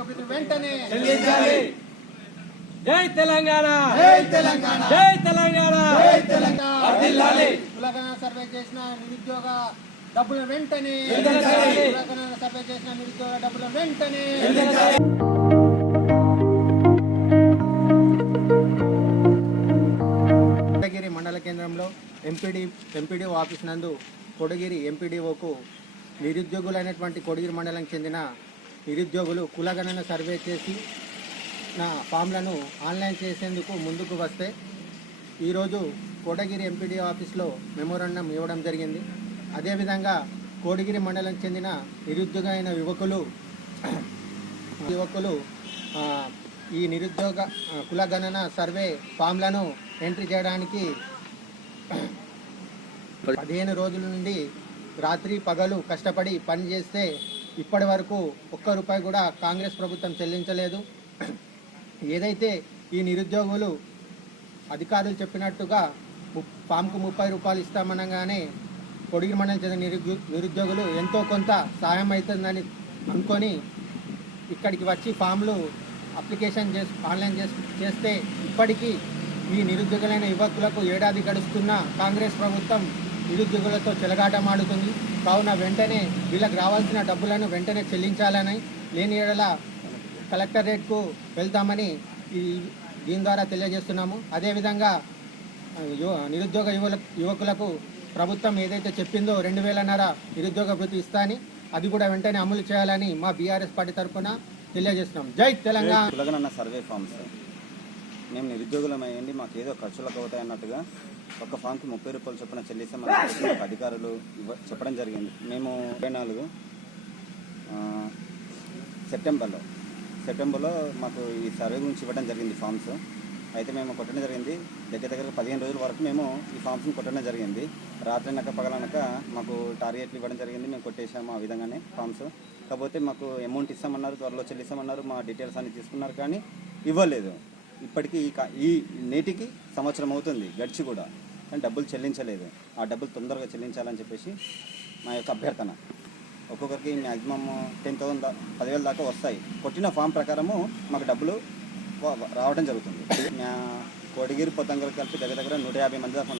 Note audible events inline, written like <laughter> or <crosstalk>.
వెంటనే జై తెలంగాణ. జై తెలంగాణ. జై తెలంగాణ. జై తెలంగాణ. సర్వే చేసిన నిరుద్యోగ డబ్బులు వెంటనే. సర్వే చేసిన నిరుద్యోగ డబ్బులు వెంటనే. మండల కేంద్రంలో ఎంపీడీ ఎంపీడీఓ ఆఫీస్ నందు కొడగిరి ఎంపీడీఓకు నిరుద్యోగులైనటువంటి కొడగిరి మండలానికి చెందిన నిరుద్యోగులు కులగణన సర్వే చేసి నా ఫామ్లను ఆన్లైన్ చేసేందుకు ముందుకు వస్తే ఈరోజు కోటగిరి ఎంపీడీ ఆఫీస్లో మెమోరాండం ఇవ్వడం జరిగింది. అదేవిధంగా కోటగిరి మండలం చెందిన నిరుద్యోగమైన యువకులు <clears throat> యువకులు ఈ నిరుద్యోగ కులగణన సర్వే ఫామ్లను ఎంట్రీ చేయడానికి <clears throat> పదిహేను రోజుల నుండి రాత్రి పగలు కష్టపడి పని చేస్తే ఇప్పటి వరకు ఒక్క రూపాయి కూడా కాంగ్రెస్ ప్రభుత్వం చెల్లించలేదు. ఏదైతే ఈ నిరుద్యోగులు అధికారులు చెప్పినట్టుగా ము- ఫామ్కు ముప్పై రూపాయలు ఇస్తామనగానే కొడిగిరి మండలం చెందిన నిరుద్యో నిరుద్యోగులు ఎంతో కొంత సాయం అవుతుందని అనుకొని ఇక్కడికి వచ్చి ఫామ్లు అప్లికేషన్ చేసి ఆన్లైన్ చేసి చేస్తే ఇప్పటికీ ఈ నిరుద్యోగులైన యువకులకు ఏడాది గడుస్తున్న కాంగ్రెస్ ప్రభుత్వం నిరుద్యోగులతో చెలగాటమాడుతుంది. కావున వెంటనే వీళ్ళకి రావాల్సిన డబ్బులను వెంటనే చెల్లించాలని లేని ఏడల కలెక్టరేట్కు వెళ్తామని ఈ దీని ద్వారా తెలియజేస్తున్నాము. అదేవిధంగా నిరుద్యోగ యువల యువకులకు ప్రభుత్వం ఏదైతే చెప్పిందో రెండు వేలన్నర నిరుద్యోగ భృతి ఇస్తా అని అది కూడా వెంటనే అమలు చేయాలని మా బీఆర్ఎస్ పార్టీ తరఫున తెలియజేస్తున్నాం. జై తెలంగాణ. సర్వే ఫామ్స్ మేము నిరుద్యోగులం అయ్యండి మాకు ఏదో ఖర్చులకు అవుతాయి అన్నట్టుగా ఒక ఫామ్కి ముప్పై రూపాయలు చొప్పున చెల్లిస్తే మనకు <laughs> అధికారులు ఇవ్వ చెప్పడం జరిగింది. మేము ఇరవై నాలుగు సెప్టెంబర్లో సెప్టెంబర్లో మాకు ఈ సర్వే గురించి ఇవ్వడం జరిగింది ఫామ్స్. అయితే మేము కొట్టడం జరిగింది. దగ్గర దగ్గర పదిహేను రోజుల వరకు మేము ఈ ఫామ్స్ని కొట్టడం జరిగింది. రాత్రి అనక పగలనక మాకు టార్గెట్లు ఇవ్వడం జరిగింది. మేము కొట్టేసాము ఆ విధంగానే ఫామ్స్. కాకపోతే మాకు అమౌంట్ ఇస్తామన్నారు త్వరలో చెల్లిస్తామన్నారు మా డీటెయిల్స్ అన్ని తీసుకున్నారు కానీ ఇవ్వలేదు. ఇప్పటికీ ఈ ఈ నేటికి సంవత్సరం అవుతుంది గడిచి కూడా. కానీ డబ్బులు చెల్లించలేదు. ఆ డబ్బులు తొందరగా చెల్లించాలని చెప్పేసి మా యొక్క అభ్యర్థన. ఒక్కొక్కరికి మ్యాక్సిమమ్ టెన్ థౌసండ్ పదివేల దాకా వస్తాయి. కొట్టిన ఫామ్ ప్రకారము మాకు డబ్బులు రావడం జరుగుతుంది. మా కోడిగిరి పొత్తంగులు కలిపి దగ్గర దగ్గర నూట యాభై మంది దాకా